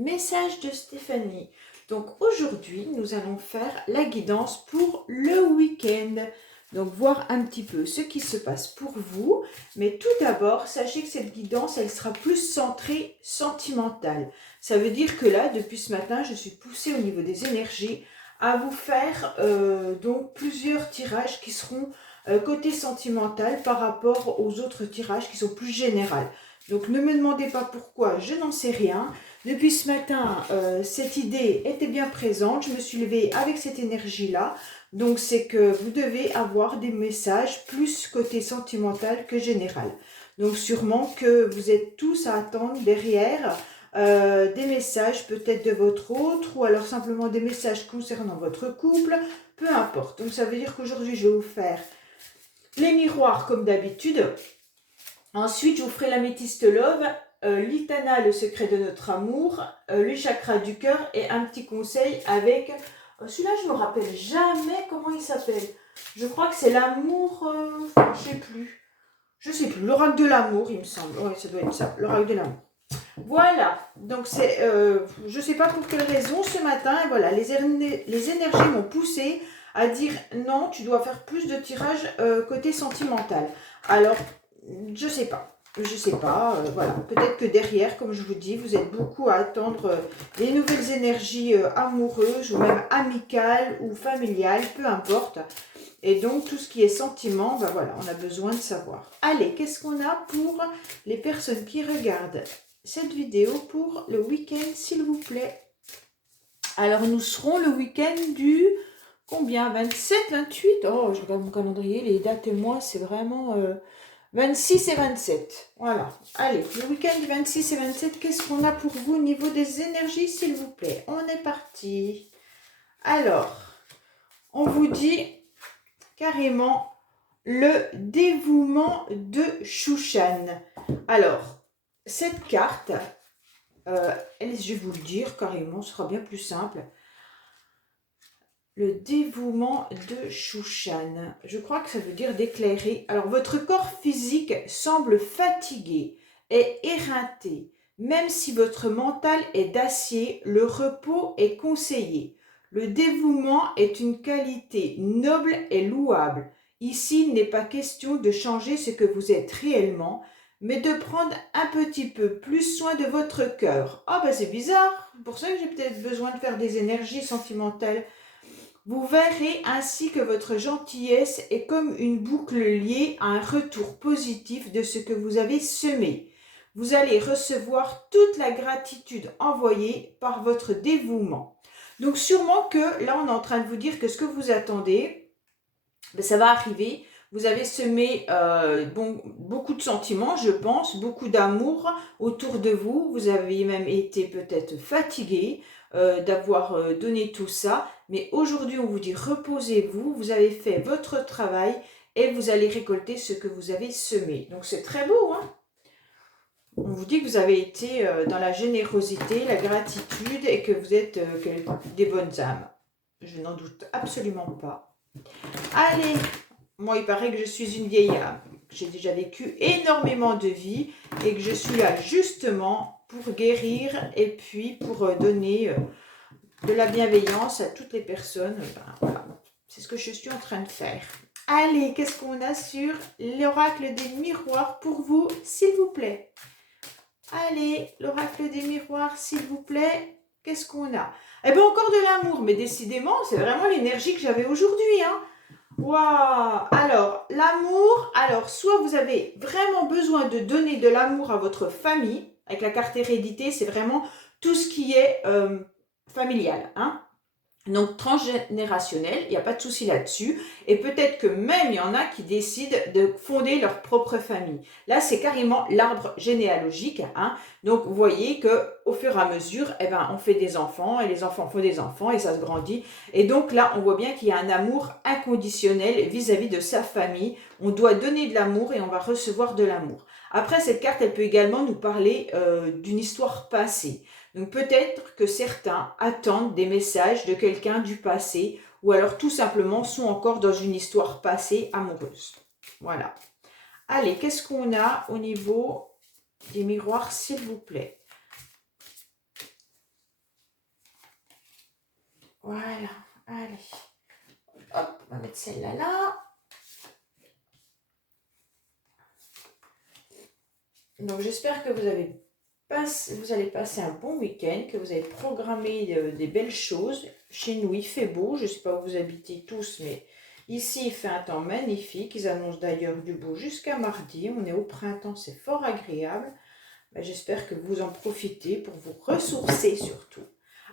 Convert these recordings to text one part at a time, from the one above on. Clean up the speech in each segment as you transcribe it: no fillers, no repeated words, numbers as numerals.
message de Stéphanie. Donc aujourd'hui, nous allons faire la guidance pour le week-end. Donc voir un petit peu ce qui se passe pour vous. Mais tout d'abord, sachez que cette guidance, elle sera plus centrée sentimentale. Ça veut dire que là, depuis ce matin, je suis poussée au niveau des énergies à vous faire donc plusieurs tirages qui seront côté sentimental par rapport aux autres tirages qui sont plus généraux. Donc ne me demandez pas pourquoi, je n'en sais rien. Depuis ce matin, cette idée était bien présente. Je me suis levée avec cette énergie-là. Donc c'est que vous devez avoir des messages plus côté sentimental que général. Donc sûrement que vous êtes tous à attendre derrière des messages peut-être de votre autre ou alors simplement des messages concernant votre couple, peu importe. Donc ça veut dire qu'aujourd'hui je vais vous faire les miroirs comme d'habitude. Ensuite, je vous ferai l'améthyste love, l'itana, le secret de notre amour, le chakra du cœur et un petit conseil avec... celui-là, je ne me rappelle jamais comment il s'appelle. Je crois que c'est l'amour... je sais plus. L'oracle de l'amour, il me semble. Oui, ça doit être ça, l'oracle de l'amour. Voilà, donc c'est... je ne sais pas pour quelle raison ce matin, voilà, les énergies m'ont poussé à dire non, tu dois faire plus de tirages côté sentimental. Alors, je sais pas, voilà. Peut-être que derrière, comme je vous dis, vous êtes beaucoup à attendre des nouvelles énergies amoureuses ou même amicales ou familiales, peu importe. Et donc, tout ce qui est sentiment, ben voilà, on a besoin de savoir. Allez, qu'est-ce qu'on a pour les personnes qui regardent cette vidéo pour le week-end, s'il vous plaît? Alors, nous serons le week-end du... Combien? 27, 28? Oh, je regarde mon calendrier, les dates et mois, c'est vraiment... 26 et 27. Voilà. Allez, le week-end du 26 et 27, qu'est-ce qu'on a pour vous au niveau des énergies, s'il vous plaît? On est parti. Alors, on vous dit carrément le dévouement de Shushan. Alors, cette carte, je vais vous le dire carrément, ce sera bien plus simple. Le dévouement de Shushan. Je crois que ça veut dire d'éclairer. Alors, votre corps physique semble fatigué et éreinté. Même si votre mental est d'acier, le repos est conseillé. Le dévouement est une qualité noble et louable. Ici, il n'est pas question de changer ce que vous êtes réellement, mais de prendre un petit peu plus soin de votre cœur. Ah ben c'est bizarre, c'est pour ça que j'ai peut-être besoin de faire des énergies sentimentales. Vous verrez ainsi que votre gentillesse est comme une boucle liée à un retour positif de ce que vous avez semé. Vous allez recevoir toute la gratitude envoyée par votre dévouement. Donc sûrement que là, on est en train de vous dire que ce que vous attendez, ben, ça va arriver. Vous avez semé beaucoup de sentiments, je pense, beaucoup d'amour autour de vous. Vous avez même été peut-être fatigué d'avoir donné tout ça. Mais aujourd'hui, on vous dit reposez-vous, vous avez fait votre travail et vous allez récolter ce que vous avez semé. Donc c'est très beau, hein? On vous dit que vous avez été dans la générosité, la gratitude et que vous êtes des bonnes âmes. Je n'en doute absolument pas. Allez, moi il paraît que je suis une vieille âme. J'ai déjà vécu énormément de vie et que je suis là justement pour guérir et puis pour donner de la bienveillance à toutes les personnes. Ben, voilà. C'est ce que je suis en train de faire. Allez, qu'est-ce qu'on a sur l'oracle des miroirs pour vous, s'il vous plaît? Allez, l'oracle des miroirs, s'il vous plaît. Qu'est-ce qu'on a? Eh bien, encore de l'amour, mais décidément, c'est vraiment l'énergie que j'avais aujourd'hui, hein. Waouh! Alors, l'amour, soit vous avez vraiment besoin de donner de l'amour à votre famille, avec la carte hérédité, c'est vraiment tout ce qui est familial, hein? Donc transgénérationnel, il n'y a pas de souci là-dessus. Et peut-être que même il y en a qui décident de fonder leur propre famille. Là, c'est carrément l'arbre généalogique, hein. Donc vous voyez qu'au fur et à mesure, eh ben, on fait des enfants et les enfants font des enfants et ça se grandit. Et donc là, on voit bien qu'il y a un amour inconditionnel vis-à-vis de sa famille. On doit donner de l'amour et on va recevoir de l'amour. Après, cette carte, elle peut également nous parler d'une histoire passée. Donc peut-être que certains attendent des messages de quelqu'un du passé ou alors tout simplement sont encore dans une histoire passée amoureuse. Voilà. Allez, qu'est-ce qu'on a au niveau des miroirs, s'il vous plaît? Voilà, allez. Hop, on va mettre celle-là là. Donc j'espère que vous allez passer un bon week-end, que vous avez programmé des belles choses. Chez nous, il fait beau. Je ne sais pas où vous habitez tous, mais ici, il fait un temps magnifique. Ils annoncent d'ailleurs du beau jusqu'à mardi. On est au printemps, c'est fort agréable. Ben, j'espère que vous en profitez pour vous ressourcer surtout.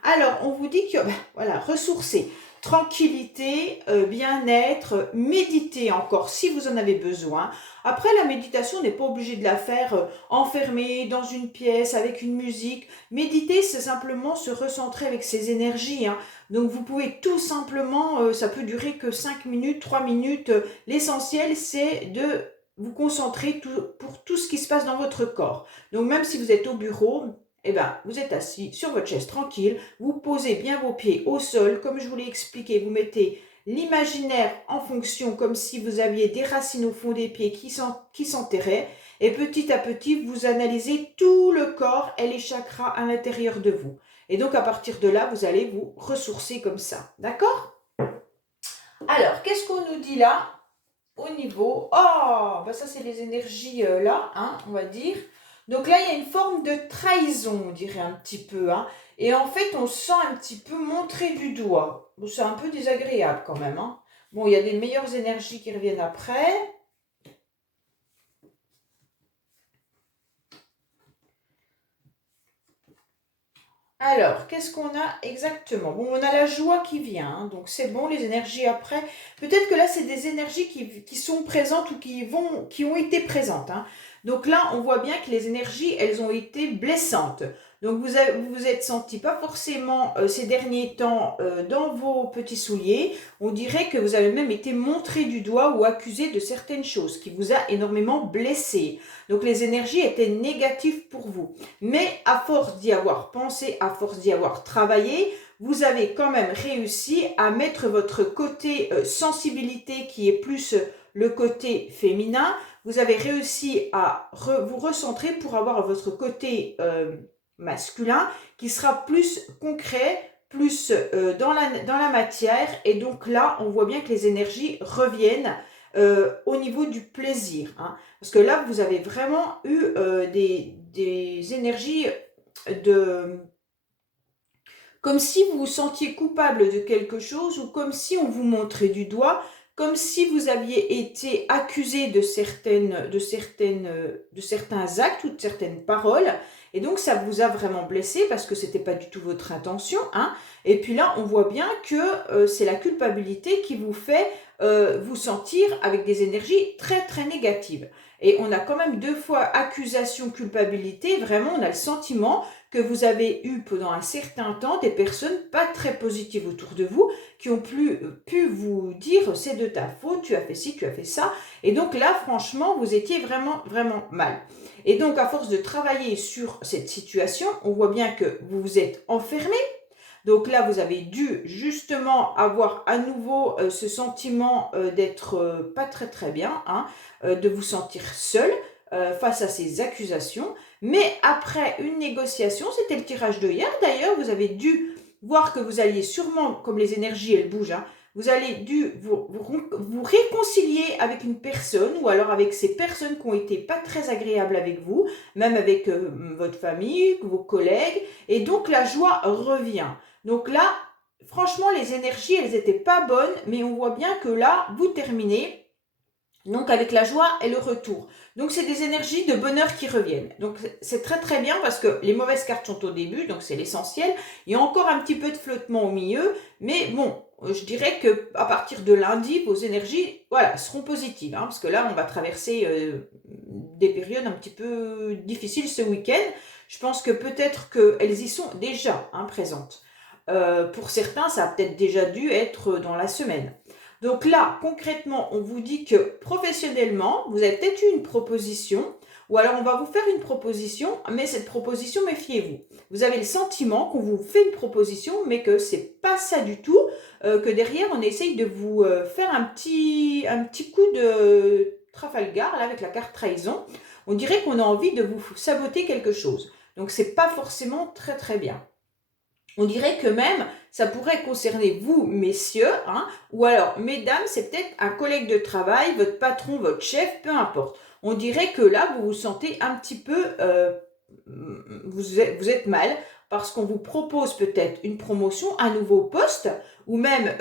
Alors, on vous dit que, voilà, ressourcer, tranquillité, bien-être, méditer encore si vous en avez besoin. Après, la méditation, on n'est pas obligé de la faire enfermée dans une pièce avec une musique. Méditer, c'est simplement se recentrer avec ses énergies, hein. Donc, vous pouvez tout simplement, ça peut durer que 5 minutes, 3 minutes. L'essentiel, c'est de vous concentrer pour tout ce qui se passe dans votre corps. Donc, même si vous êtes au bureau, eh ben, vous êtes assis sur votre chaise tranquille, vous posez bien vos pieds au sol, comme je vous l'ai expliqué, vous mettez l'imaginaire en fonction, comme si vous aviez des racines au fond des pieds qui s'enterraient, et petit à petit, vous analysez tout le corps et les chakras à l'intérieur de vous. Et donc, à partir de là, vous allez vous ressourcer comme ça. D'accord? Alors, qu'est-ce qu'on nous dit là? Au niveau, oh, bah ça c'est les énergies là, hein, on va dire. Donc là, il y a une forme de trahison, on dirait un petit peu, hein. Et en fait, on se sent un petit peu montré du doigt. Bon, c'est un peu désagréable quand même, hein. Bon, il y a des meilleures énergies qui reviennent après. Alors, qu'est-ce qu'on a exactement? Bon, on a la joie qui vient, hein, donc c'est bon, les énergies après. Peut-être que là, c'est des énergies qui sont présentes ou qui ont été présentes, hein. Donc là, on voit bien que les énergies, elles ont été blessantes. Donc vous vous êtes senti pas forcément ces derniers temps dans vos petits souliers. On dirait que vous avez même été montré du doigt ou accusé de certaines choses qui vous a énormément blessé. Donc les énergies étaient négatives pour vous. Mais à force d'y avoir pensé, à force d'y avoir travaillé, vous avez quand même réussi à mettre votre côté sensibilité qui est plus le côté féminin. Vous avez réussi à vous recentrer pour avoir votre côté masculin qui sera plus concret, plus dans la matière. Et donc là, on voit bien que les énergies reviennent au niveau du plaisir, hein. Parce que là, vous avez vraiment eu des énergies de... Comme si vous vous sentiez coupable de quelque chose ou comme si on vous montrait du doigt, comme si vous aviez été accusé de certains actes ou de certaines paroles. Et donc, ça vous a vraiment blessé parce que c'était pas du tout votre intention, hein. Et puis là, on voit bien que c'est la culpabilité qui vous fait vous sentir avec des énergies très, très négatives. Et on a quand même 2 fois accusation, culpabilité. Vraiment, on a le sentiment que vous avez eu pendant un certain temps des personnes pas très positives autour de vous qui ont pu vous dire c'est de ta faute, tu as fait ci, tu as fait ça. Et donc là, franchement, vous étiez vraiment, vraiment mal. Et donc, à force de travailler sur cette situation, on voit bien que vous vous êtes enfermé. Donc là, vous avez dû justement avoir à nouveau ce sentiment d'être pas très très bien, hein, de vous sentir seul face à ces accusations. Mais après une négociation, c'était le tirage de hier d'ailleurs, vous avez dû voir que vous alliez sûrement, comme les énergies elles bougent, hein, vous allez dû vous réconcilier avec une personne ou alors avec ces personnes qui ont été pas très agréables avec vous, même avec votre famille, vos collègues, et donc la joie revient. Donc là, franchement, les énergies, elles n'étaient pas bonnes, mais on voit bien que là, vous terminez donc avec la joie et le retour. Donc c'est des énergies de bonheur qui reviennent. Donc c'est très très bien parce que les mauvaises cartes sont au début, donc c'est l'essentiel. Il y a encore un petit peu de flottement au milieu, mais bon, je dirais que à partir de lundi, vos énergies, voilà, seront positives, hein, parce que là on va traverser des périodes un petit peu difficiles ce week-end. Je pense que peut-être qu'elles y sont déjà, hein, présentes. Pour certains, ça a peut-être déjà dû être dans la semaine. Donc là, concrètement, on vous dit que professionnellement, vous avez peut-être eu une proposition, ou alors on va vous faire une proposition, mais cette proposition, méfiez-vous. Vous avez le sentiment qu'on vous fait une proposition, mais que c'est pas ça du tout, que derrière, on essaye de vous faire un petit coup de Trafalgar, là, avec la carte trahison. On dirait qu'on a envie de vous saboter quelque chose. Donc, c'est pas forcément très très bien. On dirait que même, ça pourrait concerner vous, messieurs, hein, ou alors, mesdames, c'est peut-être un collègue de travail, votre patron, votre chef, peu importe. On dirait que là, vous vous sentez un petit peu, vous êtes mal, parce qu'on vous propose peut-être une promotion, un nouveau poste, ou même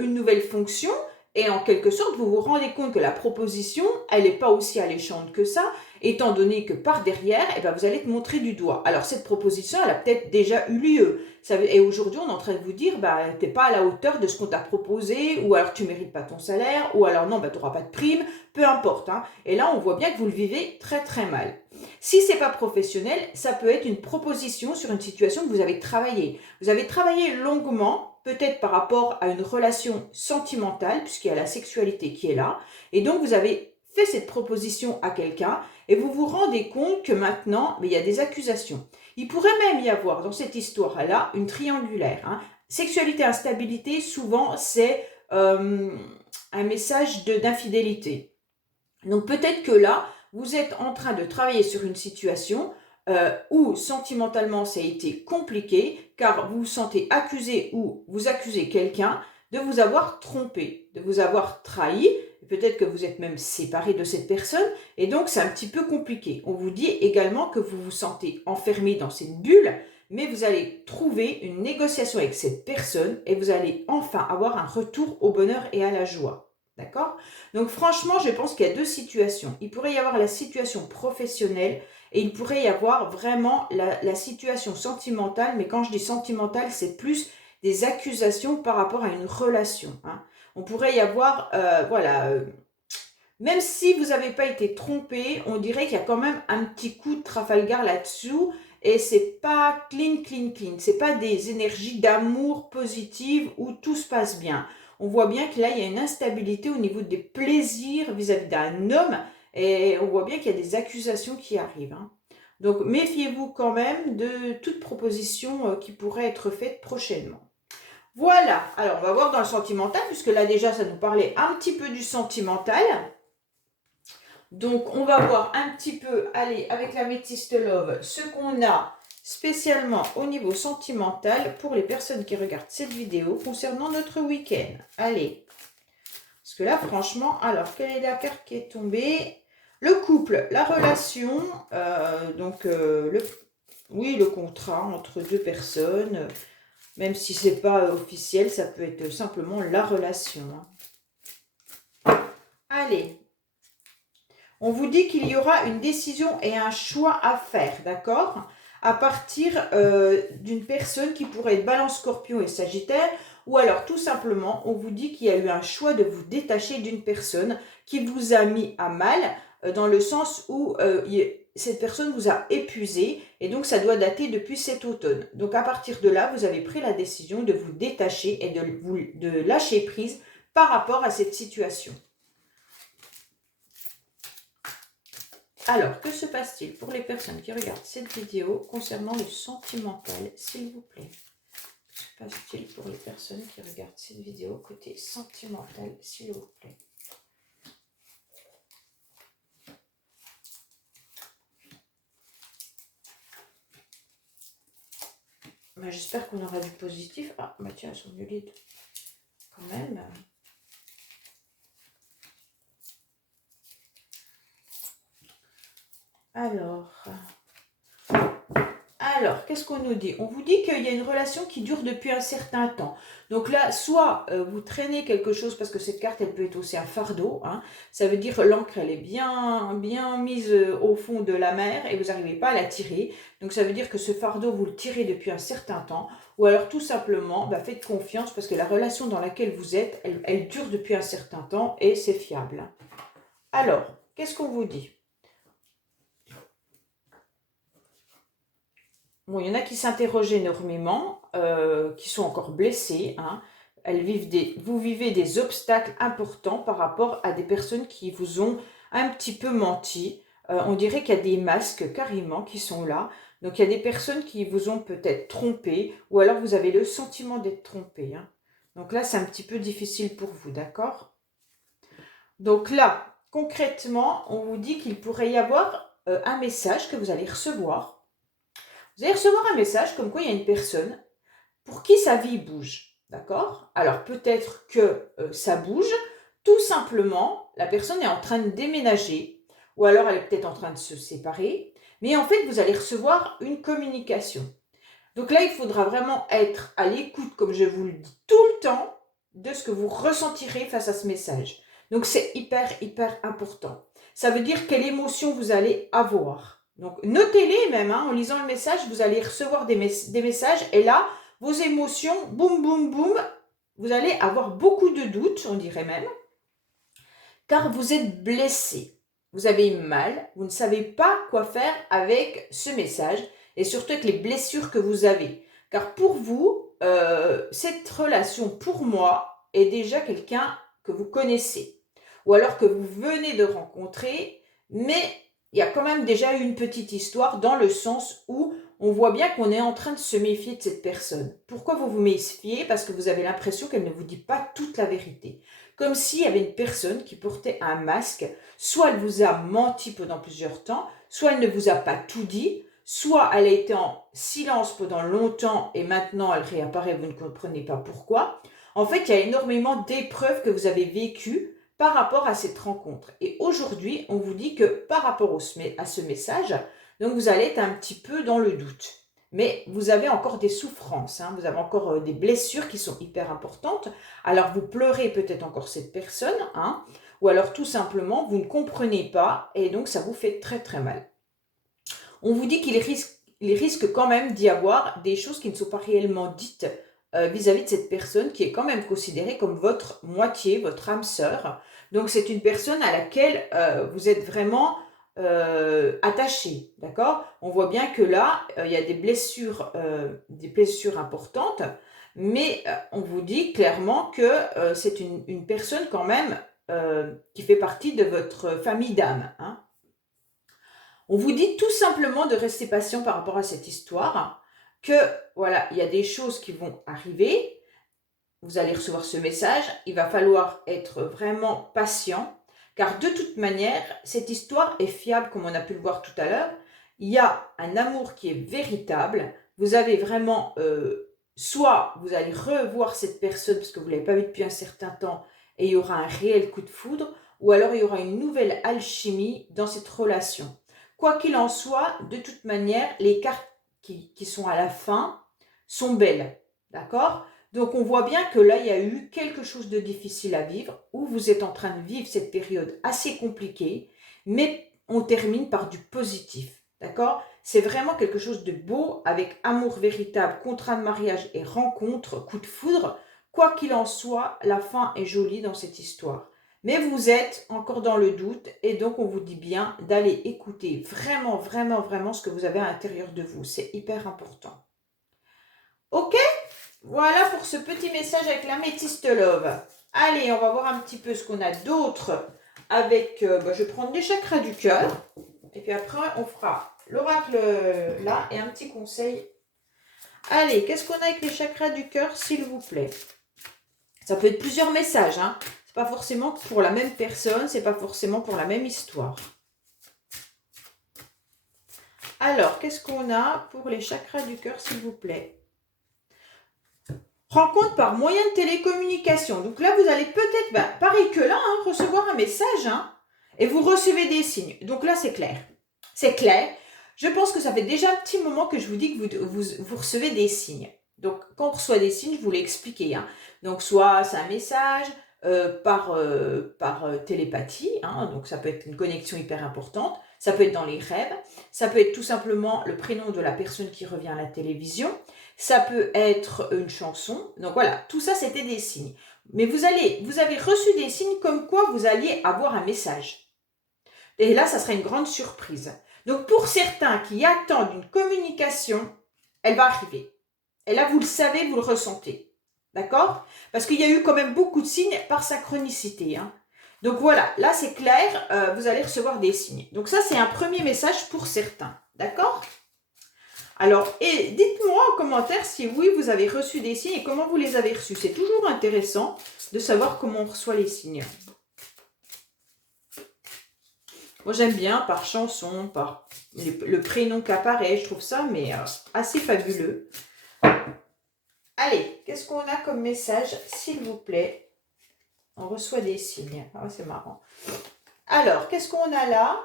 une nouvelle fonction, et en quelque sorte, vous vous rendez compte que la proposition, elle n'est pas aussi alléchante que ça, étant donné que par derrière, eh ben, vous allez te montrer du doigt. Alors, cette proposition, elle a peut-être déjà eu lieu. Et aujourd'hui, on est en train de vous dire, bah, tu n'es pas à la hauteur de ce qu'on t'a proposé, ou alors tu ne mérites pas ton salaire, ou alors non, bah, tu n'auras pas de prime, peu importe. Hein. Et là, on voit bien que vous le vivez très très mal. Si ce n'est pas professionnel, ça peut être une proposition sur une situation que vous avez travaillé. Vous avez travaillé longuement, peut-être par rapport à une relation sentimentale, puisqu'il y a la sexualité qui est là, et donc vous avez fait cette proposition à quelqu'un, et vous vous rendez compte que maintenant, il y a des accusations. Il pourrait même y avoir dans cette histoire-là une triangulaire. Hein. Sexualité, instabilité, souvent c'est un message d'infidélité. Donc peut-être que là, vous êtes en train de travailler sur une situation où sentimentalement ça a été compliqué car vous vous sentez accusé ou vous accusez quelqu'un de vous avoir trompé, de vous avoir trahi. Peut-être que vous êtes même séparé de cette personne et donc c'est un petit peu compliqué. On vous dit également que vous vous sentez enfermé dans cette bulle, mais vous allez trouver une négociation avec cette personne et vous allez enfin avoir un retour au bonheur et à la joie. D'accord ? Donc franchement, je pense qu'il y a deux situations. Il pourrait y avoir la situation professionnelle et il pourrait y avoir vraiment la situation sentimentale. Mais quand je dis sentimentale, c'est plus des accusations par rapport à une relation. Hein. On pourrait y avoir, même si vous n'avez pas été trompé, on dirait qu'il y a quand même un petit coup de Trafalgar là-dessous. Et c'est pas clean, clean, clean. C'est pas des énergies d'amour positives où tout se passe bien. On voit bien que là, il y a une instabilité au niveau des plaisirs vis-à-vis d'un homme. Et on voit bien qu'il y a des accusations qui arrivent. Hein. Donc, méfiez-vous quand même de toute proposition qui pourrait être faite prochainement. Voilà. Alors, on va voir dans le sentimental, puisque là, déjà, ça nous parlait un petit peu du sentimental. Donc, on va voir un petit peu, allez, avec la Métiste Love, ce qu'on a spécialement au niveau sentimental pour les personnes qui regardent cette vidéo concernant notre week-end. Allez, parce que là, franchement, alors, quelle est la carte qui est tombée? Le couple, la relation, le contrat entre deux personnes, même si ce n'est pas officiel, ça peut être simplement la relation. Hein. Allez. On vous dit qu'il y aura une décision et un choix à faire, d'accord? À partir d'une personne qui pourrait être Balance, Scorpion et Sagittaire, ou alors tout simplement, on vous dit qu'il y a eu un choix de vous détacher d'une personne qui vous a mis à mal, dans le sens où cette personne vous a épuisé, et donc ça doit dater depuis cet automne. Donc à partir de là, vous avez pris la décision de vous détacher et de lâcher prise par rapport à cette situation. Alors, que se passe-t-il pour les personnes qui regardent cette vidéo concernant le sentimental, s'il vous plaît? Que se passe-t-il pour les personnes qui regardent cette vidéo côté sentimental, s'il vous plaît? Ben, j'espère qu'on aura du positif. Ah, bah tiens, elles sont venus les deux. Quand même. Alors, qu'est-ce qu'on nous dit? On vous dit qu'il y a une relation qui dure depuis un certain temps. Donc là, soit vous traînez quelque chose, parce que cette carte, elle peut être aussi un fardeau. Hein. Ça veut dire que l'encre, elle est bien, bien mise au fond de la mer et vous n'arrivez pas à la tirer. Donc ça veut dire que ce fardeau, vous le tirez depuis un certain temps. Ou alors tout simplement, faites confiance parce que la relation dans laquelle vous êtes, elle dure depuis un certain temps et c'est fiable. Alors, qu'est-ce qu'on vous dit? Bon, il y en a qui s'interrogent énormément, qui sont encore blessés. Hein. Vous vivez des obstacles importants par rapport à des personnes qui vous ont un petit peu menti. On dirait qu'il y a des masques carrément qui sont là. Donc, il y a des personnes qui vous ont peut-être trompé ou alors vous avez le sentiment d'être trompé. Hein. Donc là, c'est un petit peu difficile pour vous, d'accord? Donc là, concrètement, on vous dit qu'il pourrait y avoir un message que vous allez recevoir. Vous allez recevoir un message comme quoi il y a une personne pour qui sa vie bouge. D'accord? Alors peut-être que ça bouge, tout simplement, la personne est en train de déménager, ou alors elle est peut-être en train de se séparer, mais en fait, vous allez recevoir une communication. Donc là, il faudra vraiment être à l'écoute, comme je vous le dis tout le temps, de ce que vous ressentirez face à ce message. Donc c'est hyper, hyper important. Ça veut dire quelle émotion vous allez avoir. Donc notez-les même, hein, en lisant le message, vous allez recevoir des messages et là, vos émotions, boum, boum, boum, vous allez avoir beaucoup de doutes, on dirait même, car vous êtes blessé. Vous avez mal, vous ne savez pas quoi faire avec ce message et surtout avec les blessures que vous avez. Car pour vous, cette relation, pour moi, est déjà quelqu'un que vous connaissez ou alors que vous venez de rencontrer, mais il y a quand même déjà eu une petite histoire dans le sens où on voit bien qu'on est en train de se méfier de cette personne. Pourquoi vous vous méfiez? Parce que vous avez l'impression qu'elle ne vous dit pas toute la vérité. Comme s'il y avait une personne qui portait un masque, soit elle vous a menti pendant plusieurs temps, soit elle ne vous a pas tout dit, soit elle a été en silence pendant longtemps et maintenant elle réapparaît, vous ne comprenez pas pourquoi. En fait, il y a énormément d'épreuves que vous avez vécues par rapport à cette rencontre. Et aujourd'hui, on vous dit que par rapport à ce message, donc vous allez être un petit peu dans le doute. Mais vous avez encore des souffrances, hein, vous avez encore des blessures qui sont hyper importantes. Alors vous pleurez peut-être encore cette personne, hein, ou alors tout simplement vous ne comprenez pas et donc ça vous fait très très mal. On vous dit il risque quand même d'y avoir des choses qui ne sont pas réellement dites vis-à-vis de cette personne qui est quand même considérée comme votre moitié, votre âme sœur. Donc c'est une personne à laquelle vous êtes vraiment attaché, d'accord? On voit bien que là, il y a des blessures importantes, mais on vous dit clairement que c'est une personne quand même qui fait partie de votre famille d'âme, hein. On vous dit tout simplement de rester patient par rapport à cette histoire, que voilà, il y a des choses qui vont arriver, vous allez recevoir ce message, il va falloir être vraiment patient, car de toute manière, cette histoire est fiable comme on a pu le voir tout à l'heure. Il y a un amour qui est véritable, vous avez vraiment, soit vous allez revoir cette personne parce que vous ne l'avez pas vue depuis un certain temps et il y aura un réel coup de foudre, ou alors il y aura une nouvelle alchimie dans cette relation. Quoi qu'il en soit, de toute manière, les cartes qui sont à la fin sont belles, d'accord? Donc on voit bien que là, il y a eu quelque chose de difficile à vivre, où vous êtes en train de vivre cette période assez compliquée, mais on termine par du positif, d'accord? C'est vraiment quelque chose de beau, avec amour véritable, contrat de mariage et rencontre, coup de foudre. Quoi qu'il en soit, la fin est jolie dans cette histoire. Mais vous êtes encore dans le doute et donc on vous dit bien d'aller écouter vraiment, vraiment, vraiment ce que vous avez à l'intérieur de vous. C'est hyper important. Ok? Voilà pour ce petit message avec l'améthyste love. Allez, on va voir un petit peu ce qu'on a d'autre avec... je vais prendre les chakras du cœur. Et puis après, on fera l'oracle là et un petit conseil. Allez, qu'est-ce qu'on a avec les chakras du cœur, s'il vous plaît? Ça peut être plusieurs messages, hein. C'est pas forcément pour la même personne, c'est pas forcément pour la même histoire. Alors, qu'est-ce qu'on a pour les chakras du cœur, s'il vous plaît? Rencontre par moyen de télécommunication. Donc là, vous allez peut-être, pareil que là, hein, recevoir un message, hein, et vous recevez des signes. Donc là, c'est clair. C'est clair. Je pense que ça fait déjà un petit moment que je vous dis que vous recevez des signes. Donc, quand on reçoit des signes, je vous l'ai expliqué, hein. Donc, soit c'est un message par télépathie, hein, donc ça peut être une connexion hyper importante. Ça peut être dans les rêves. Ça peut être tout simplement le prénom de la personne qui revient à la télévision. Ça peut être une chanson. Donc voilà, tout ça, c'était des signes. Mais vous avez reçu des signes comme quoi vous alliez avoir un message. Et là, ça sera une grande surprise. Donc pour certains qui attendent une communication, elle va arriver. Et là, vous le savez, vous le ressentez. D'accord? Parce qu'il y a eu quand même beaucoup de signes par synchronicité, hein. Donc voilà, là c'est clair, vous allez recevoir des signes. Donc ça, c'est un premier message pour certains. D'accord? Alors, et dites-moi en commentaire si oui, vous avez reçu des signes et comment vous les avez reçus. C'est toujours intéressant de savoir comment on reçoit les signes. Moi, j'aime bien par chanson, par le prénom qui apparaît. Je trouve ça mais assez fabuleux. qu'est-ce qu'on a comme message, s'il vous plaît? On reçoit des signes. Ah, c'est marrant. Alors, qu'est-ce qu'on a là?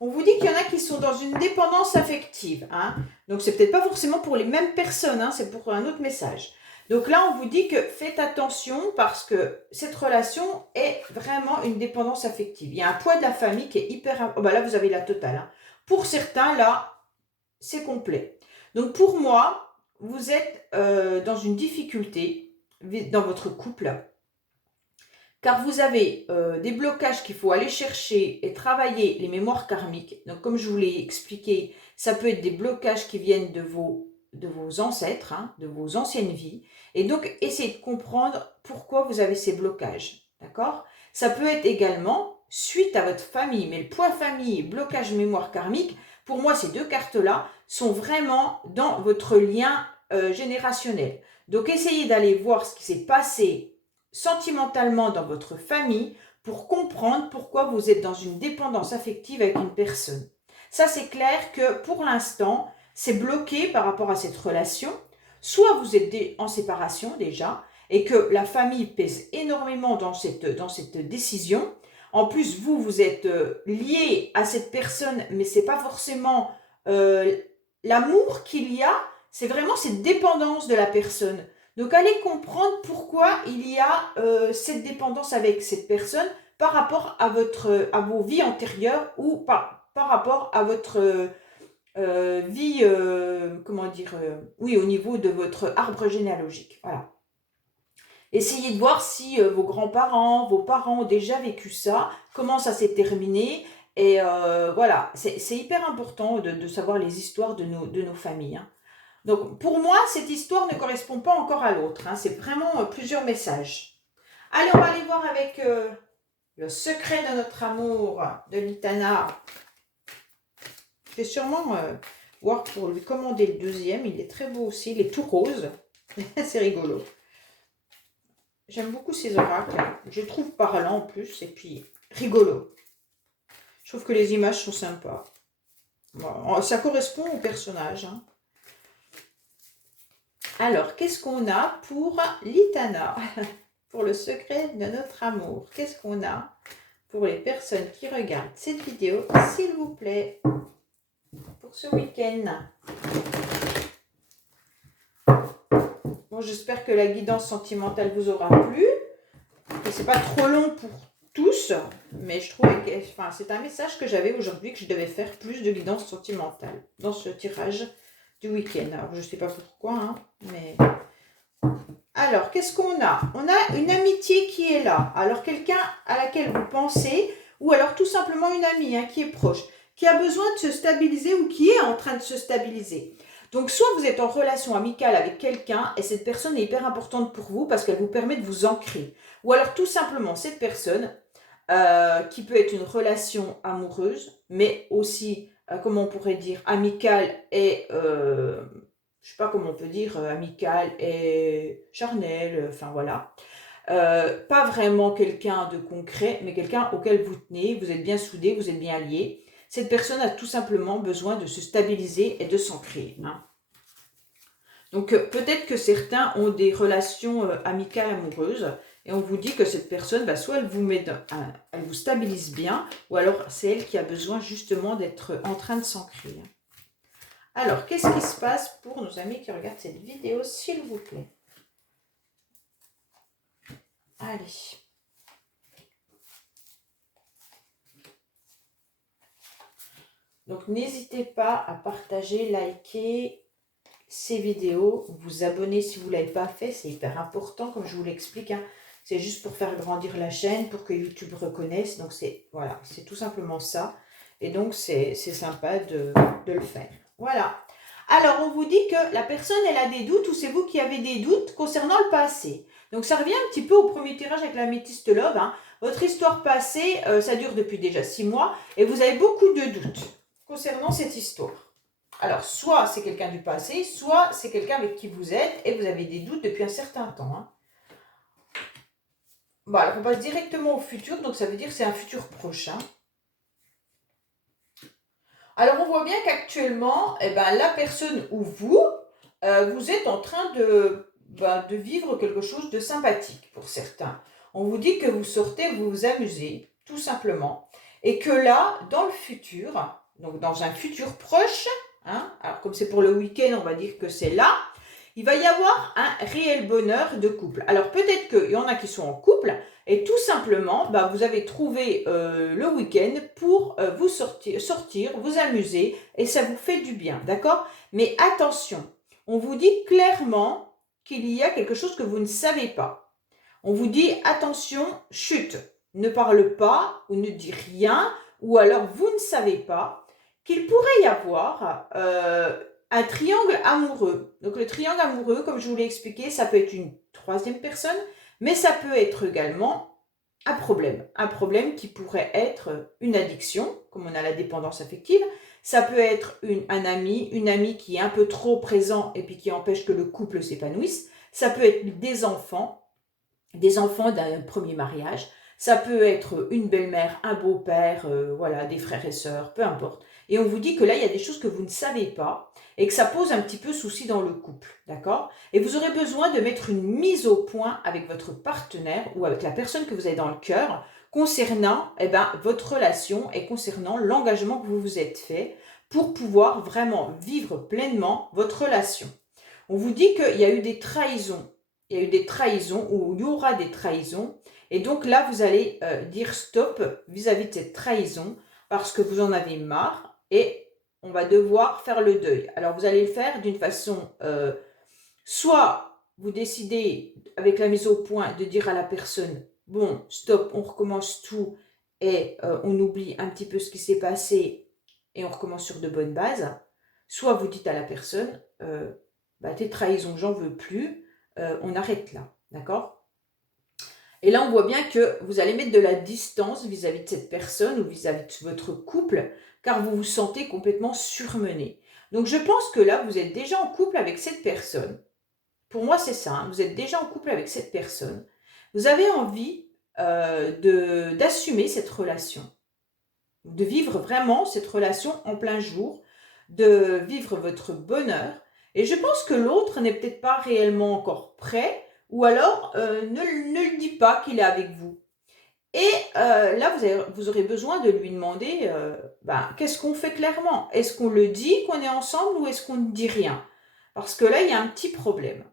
On vous dit qu'il y en a qui sont dans une dépendance affective. Hein. Donc, c'est peut-être pas forcément pour les mêmes personnes, hein, c'est pour un autre message. Donc là, on vous dit que faites attention parce que cette relation est vraiment une dépendance affective. Il y a un poids de la famille qui est hyper... Oh, bah là, vous avez la totale. Hein. Pour certains, là, c'est complet. Donc pour moi, vous êtes dans une difficulté dans votre couple, car vous avez des blocages qu'il faut aller chercher et travailler les mémoires karmiques. Donc comme je vous l'ai expliqué, ça peut être des blocages qui viennent de vos ancêtres, hein, de vos anciennes vies. Et donc essayez de comprendre pourquoi vous avez ces blocages. D'accord? Ça peut être également suite à votre famille, mais le poids famille et blocage mémoire karmique, pour moi ces deux cartes-là sont vraiment dans votre lien générationnel. Donc essayez d'aller voir ce qui s'est passé sentimentalement dans votre famille pour comprendre pourquoi vous êtes dans une dépendance affective avec une personne. Ça, c'est clair que pour l'instant, c'est bloqué par rapport à cette relation. Soit vous êtes en séparation déjà et que la famille pèse énormément dans cette décision. En plus, vous êtes lié à cette personne, mais c'est pas forcément l'amour qu'il y a, c'est vraiment cette dépendance de la personne. Donc, allez comprendre pourquoi il y a cette dépendance avec cette personne par rapport à vos vies antérieures ou par rapport à votre vie, comment dire, oui, au niveau de votre arbre généalogique. Voilà. Essayez de voir si vos grands-parents, vos parents ont déjà vécu ça, comment ça s'est terminé. Et voilà, c'est hyper important de savoir les histoires de nos familles. Hein. Donc, pour moi, cette histoire ne correspond pas encore à l'autre. Hein. C'est vraiment plusieurs messages. Allez, on va aller voir avec le secret de notre amour de Litana. Je vais sûrement voir pour lui commander le deuxième. Il est très beau aussi. Il est tout rose. C'est rigolo. J'aime beaucoup ces oracles. Je les trouve parlants en plus. Et puis, rigolo. Je trouve que les images sont sympas. Bon, ça correspond au personnage. Hein. Alors, qu'est-ce qu'on a pour Litana? Pour le secret de notre amour. Qu'est-ce qu'on a pour les personnes qui regardent cette vidéo, s'il vous plaît, pour ce week-end? Bon, j'espère que la guidance sentimentale vous aura plu. C'est pas trop long pour tous, mais je trouvais que c'est un message que j'avais aujourd'hui, que je devais faire plus de guidance sentimentale dans ce tirage du week-end. Alors, je sais pas pourquoi, hein, mais... Alors, qu'est-ce qu'on a? On a une amitié qui est là. Alors, quelqu'un à laquelle vous pensez, ou alors tout simplement une amie hein, qui est proche, qui a besoin de se stabiliser ou qui est en train de se stabiliser. Donc, soit vous êtes en relation amicale avec quelqu'un et cette personne est hyper importante pour vous parce qu'elle vous permet de vous ancrer. Ou alors, tout simplement, cette personne qui peut être une relation amoureuse, mais aussi, comment on pourrait dire, amicale et... je sais pas comment on peut dire, amical et charnel, enfin voilà. Pas vraiment quelqu'un de concret, mais quelqu'un auquel vous tenez, vous êtes bien soudés, vous êtes bien alliés. Cette personne a tout simplement besoin de se stabiliser et de s'ancrer. Hein. Donc peut-être que certains ont des relations amicales, amoureuses, et on vous dit que cette personne, bah, soit elle elle vous stabilise bien, ou alors c'est elle qui a besoin justement d'être en train de s'ancrer. Alors, qu'est-ce qui se passe pour nos amis qui regardent cette vidéo, s'il vous plaît? Allez. Donc, n'hésitez pas à partager, liker ces vidéos, vous abonner si vous ne l'avez pas fait, c'est hyper important, comme je vous l'explique. Hein. C'est juste pour faire grandir la chaîne, pour que YouTube reconnaisse. Donc, voilà, c'est tout simplement ça. Et donc, c'est sympa de le faire. Voilà. Alors, on vous dit que la personne, elle a des doutes ou c'est vous qui avez des doutes concernant le passé. Donc, ça revient un petit peu au premier tirage avec l'améthyste love. Hein. Votre histoire passée, ça dure depuis déjà 6 mois et vous avez beaucoup de doutes concernant cette histoire. Alors, soit c'est quelqu'un du passé, soit c'est quelqu'un avec qui vous êtes et vous avez des doutes depuis un certain temps. Hein. Bon, alors on passe directement au futur, donc ça veut dire que c'est un futur prochain. Alors, on voit bien qu'actuellement, eh ben, la personne ou vous, vous êtes en train de vivre quelque chose de sympathique pour certains. On vous dit que vous sortez, vous vous amusez, tout simplement. Et que là, dans le futur, donc dans un futur proche, hein, alors comme c'est pour le week-end, on va dire que c'est là, il va y avoir un réel bonheur de couple. Alors peut-être qu'il y en a qui sont en couple et tout simplement, vous avez trouvé le week-end pour vous sortir, vous amuser et ça vous fait du bien, d'accord? Mais attention, on vous dit clairement qu'il y a quelque chose que vous ne savez pas. On vous dit attention, chut, ne parle pas ou ne dis rien ou alors vous ne savez pas qu'il pourrait y avoir un triangle amoureux. Donc le triangle amoureux, comme je vous l'ai expliqué, ça peut être une troisième personne, mais ça peut être également un problème qui pourrait être une addiction, comme on a la dépendance affective. Ça peut être un ami, une amie qui est un peu trop présent et puis qui empêche que le couple s'épanouisse. Ça peut être des enfants d'un premier mariage. Ça peut être une belle-mère, un beau-père, voilà, des frères et sœurs, peu importe. Et on vous dit que là, il y a des choses que vous ne savez pas et que ça pose un petit peu souci dans le couple, d'accord? Et vous aurez besoin de mettre une mise au point avec votre partenaire ou avec la personne que vous avez dans le cœur concernant votre relation et concernant l'engagement que vous vous êtes fait pour pouvoir vraiment vivre pleinement votre relation. On vous dit qu'il y a eu des trahisons. Il y a eu des trahisons ou il y aura des trahisons. Et donc là, vous allez dire stop vis-à-vis de cette trahison parce que vous en avez marre et on va devoir faire le deuil. Alors, vous allez le faire d'une façon, soit vous décidez avec la mise au point de dire à la personne, bon, stop, on recommence tout et on oublie un petit peu ce qui s'est passé et on recommence sur de bonnes bases. Soit vous dites à la personne, tes trahisons, j'en veux plus, on arrête là, d'accord? Et là, on voit bien que vous allez mettre de la distance vis-à-vis de cette personne ou vis-à-vis de votre couple, car vous vous sentez complètement surmené. Donc, je pense que là, vous êtes déjà en couple avec cette personne. Pour moi, c'est ça, hein, vous êtes déjà en couple avec cette personne. Vous avez envie d'assumer cette relation, de vivre vraiment cette relation en plein jour, de vivre votre bonheur. Et je pense que l'autre n'est peut-être pas réellement encore prêt, ou alors ne le dit pas qu'il est avec vous. Et là, vous aurez besoin de lui demander, qu'est-ce qu'on fait clairement? Est-ce qu'on le dit qu'on est ensemble ou est-ce qu'on ne dit rien? Parce que là, il y a un petit problème.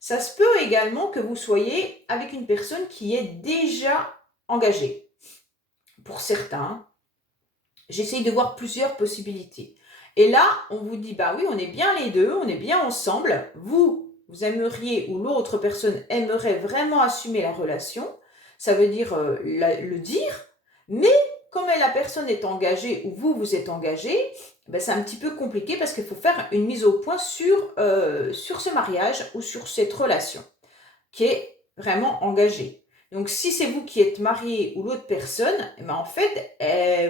Ça se peut également que vous soyez avec une personne qui est déjà engagée. Pour certains, j'essaye de voir plusieurs possibilités. Et là, on vous dit, oui, on est bien les deux, on est bien ensemble. Vous aimeriez ou l'autre personne aimerait vraiment assumer la relation. Ça veut dire le dire. Mais comme la personne est engagée ou vous êtes engagé, c'est un petit peu compliqué parce qu'il faut faire une mise au point sur ce mariage ou sur cette relation qui est vraiment engagée. Donc, si c'est vous qui êtes marié ou l'autre personne, en fait,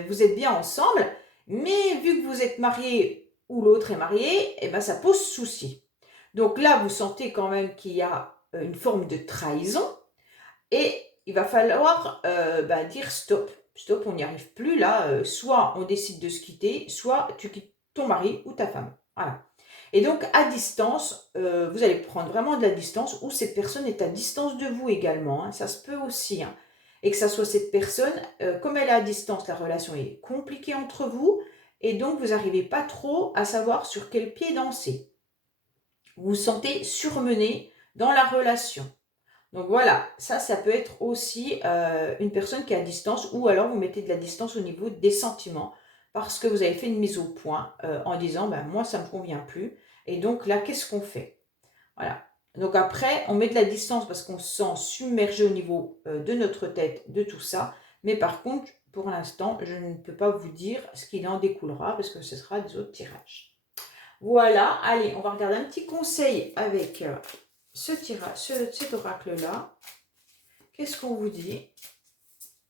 vous êtes bien ensemble, mais vu que vous êtes marié ou l'autre est marié, ça pose souci. Donc là, vous sentez quand même qu'il y a une forme de trahison et il va falloir dire stop. Stop, on n'y arrive plus. Là, soit on décide de se quitter, soit tu quittes ton mari ou ta femme. Voilà. Et donc, à distance, vous allez prendre vraiment de la distance ou cette personne est à distance de vous également. Hein, ça se peut aussi. Hein, et que ça soit cette personne, comme elle est à distance, la relation est compliquée entre vous et donc vous n'arrivez pas trop à savoir sur quel pied danser. Vous vous sentez surmené dans la relation. Donc voilà, ça peut être aussi une personne qui est à distance ou alors vous mettez de la distance au niveau des sentiments parce que vous avez fait une mise au point en disant moi ça ne me convient plus et donc là qu'est-ce qu'on fait? Voilà. Donc après on met de la distance parce qu'on se sent submergé au niveau de notre tête de tout ça, mais par contre pour l'instant je ne peux pas vous dire ce qu'il en découlera parce que ce sera des autres tirages. Voilà, allez on va regarder un petit conseil avec cet oracle-là. Qu'est-ce qu'on vous dit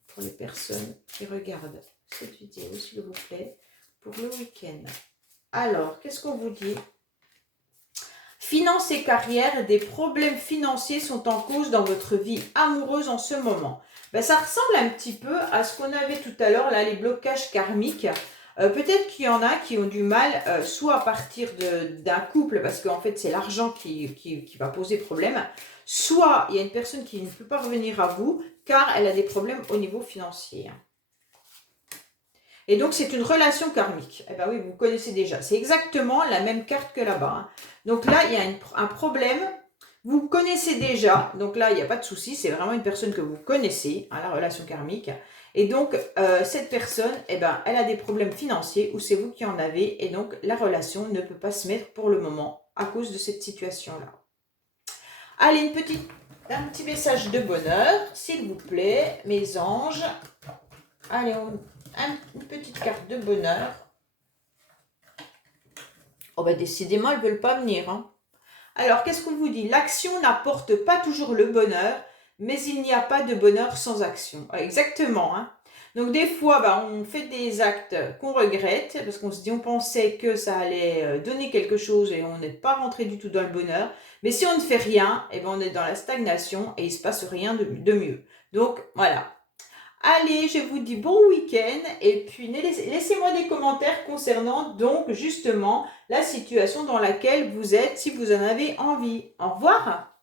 pour les personnes qui regardent cette vidéo, s'il vous plaît, pour le week-end? Alors, qu'est-ce qu'on vous dit? Finances et carrière, des problèmes financiers sont en cause dans votre vie amoureuse en ce moment. Ça ressemble un petit peu à ce qu'on avait tout à l'heure, là, les blocages karmiques. Peut-être qu'il y en a qui ont du mal, soit à partir d'un couple, parce qu'en fait c'est l'argent qui va poser problème, soit il y a une personne qui ne peut pas revenir à vous, car elle a des problèmes au niveau financier. Et donc, c'est une relation karmique. Eh bien oui, vous connaissez déjà. C'est exactement la même carte que là-bas. Hein. Donc là, il y a un problème. Vous connaissez déjà. Donc là, il n'y a pas de souci. C'est vraiment une personne que vous connaissez, hein, la relation karmique. Et donc, cette personne, eh ben, elle a des problèmes financiers ou c'est vous qui en avez. Et donc, la relation ne peut pas se mettre pour le moment à cause de cette situation-là. Allez, un petit message de bonheur, s'il vous plaît, mes anges. Allez, une petite carte de bonheur. Oh ben décidément, elles ne veulent pas venir. Hein. Alors, qu'est-ce qu'on vous dit? L'action n'apporte pas toujours le bonheur, mais il n'y a pas de bonheur sans action. Exactement. Hein. Donc, des fois, on fait des actes qu'on regrette, parce qu'on se dit, on pensait que ça allait donner quelque chose et on n'est pas rentré du tout dans le bonheur. Mais si on ne fait rien, eh ben, on est dans la stagnation et il ne se passe rien de mieux. Donc, voilà. Allez, je vous dis bon week-end et puis laissez-moi des commentaires concernant donc justement la situation dans laquelle vous êtes si vous en avez envie. Au revoir.